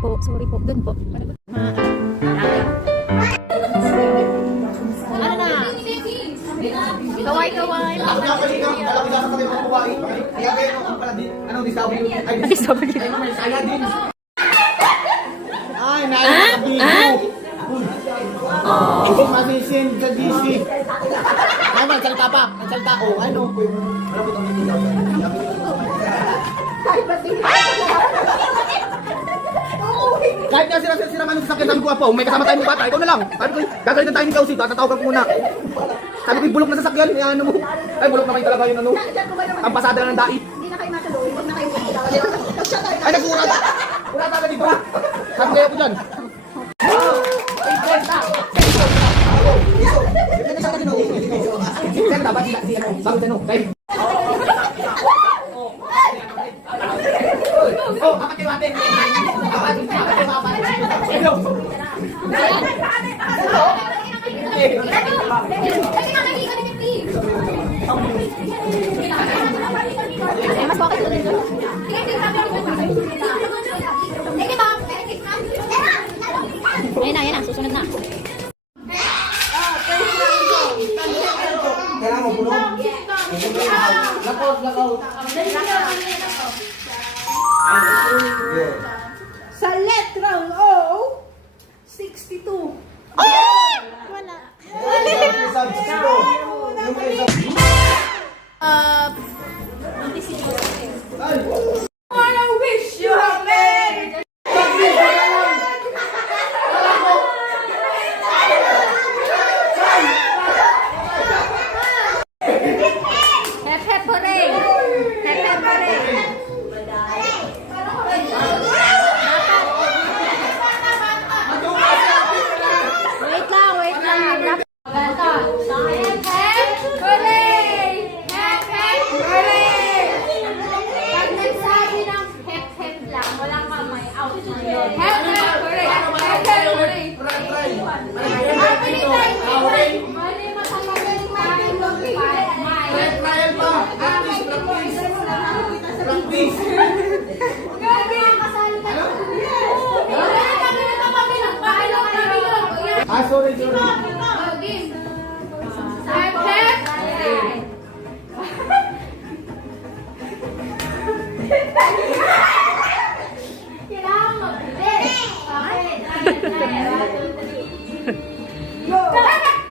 po. Sorry po. Doon po. Ano na? Kaway-kaway. Ako na pali ka, malaki na sa kami mga kuwain. Kaya kayo ang pala din, anong discovery? Ay, Discovery. ay, may saya din. Ay, nakakabino. Ito masisin sa DC. Ay, magsalita pa. Magsalita ko. Ano? Kahit nga sila man sa sakyan, sabi ko nga po, may kasama tayong bata, ikaw na lang. Sabi ko, gagalitan tayo ni Kausi, tatawagan ko muna. Sabi ko, bulok na sa sakyan, eh, ano mo. Ay, bulok na kayo talaga yun, ano. Ang pasada na ng dait. Hindi na kayo matulog, huwag na kayo matulog. Ay, nag-urat! Urat agad dito, ha? Sabi kayo ko dyan. Oh, apat kayo ate. Apat kayo apat. Hello. Mas bakit doon dito? Ayan na. Susunod na. Kailangan mo puno. Lakaw. Sa letrang O, 62. Wala. Wanna wish you a merry Hep hep hooray! Hep hep hooray! Wait lang.